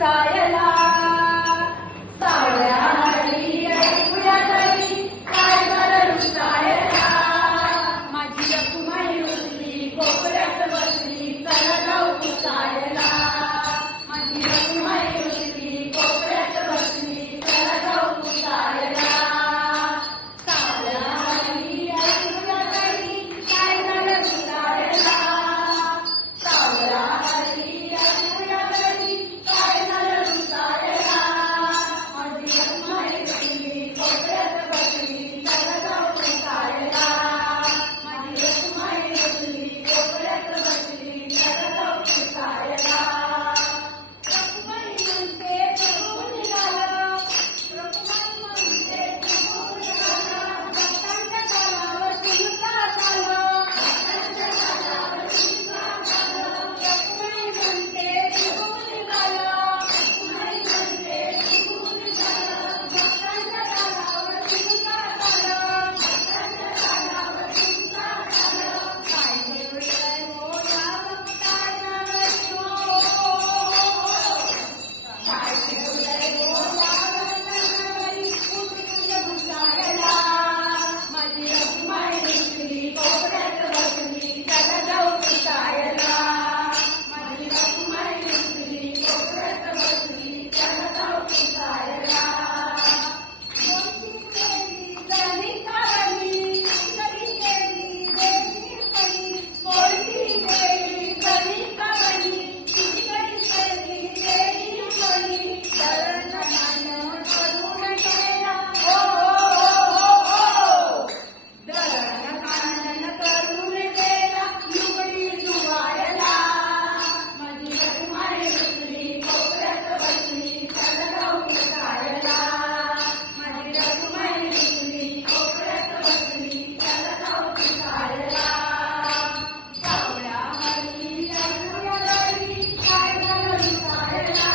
रुसायला सावळ्या हरी ऐकूया तरी काय झालं रुसायला माझी रखुमाई रुसली कोपऱ्यात बसली चला जाऊ रुसायला माझी रखुमाई रुसली कोपऱ्यात बसली चला जाऊ रुसायला सावळ्या हरी ऐकूया तरी काय झालं रुसायला सावळ्या हरी ऐकूया तरी काय झालं रुसायला माझी रखुमाई रुसली कोपऱ्यात बसली चला जाऊ रुसायला माझी रखुमाई रुसली कोपऱ्यात बसली चला जाऊ रुसायला रखुमाई म्हणते प्रभू निघाला रखुमाई म्हणते प्रभू निघाला भक्तांच्या कानावर तुमचा झाला भक्तांच्या कानावर तुमचा झाला रखुमाई म्हणते प्रभू निघाला रखुमाई म्हणते प्रभू निघाला भक्तांच्या कानावर तुमचा झाला भक्तांच्या कानावर तुमचा झाला काय ठेवलंय मोठा भक्तांना वैभव काय ठेवलंय मोठा भक्तांना वैभव रुसायला माझी रखुमाई रुसली कोपऱ्यात बसली चला जाऊ रुसायला माझी रखुमाई रुसली कोपऱ्यात बसली चला जाऊ रुसायला कोणती देवी कधी कावली तिची कधी केली देवी कधी दर्शनानं करून केला दर्शनानं करून केला लुगडी धुवायला माझी रखुमाई रुसली कोपऱ्यात बसली चला जाऊ रुसायला माझी रखुमाई रुसली कोपऱ्यात बसली चला जाऊ रुसायला सावळ्या हरी ऐकूया तरी काय झालं रुसायला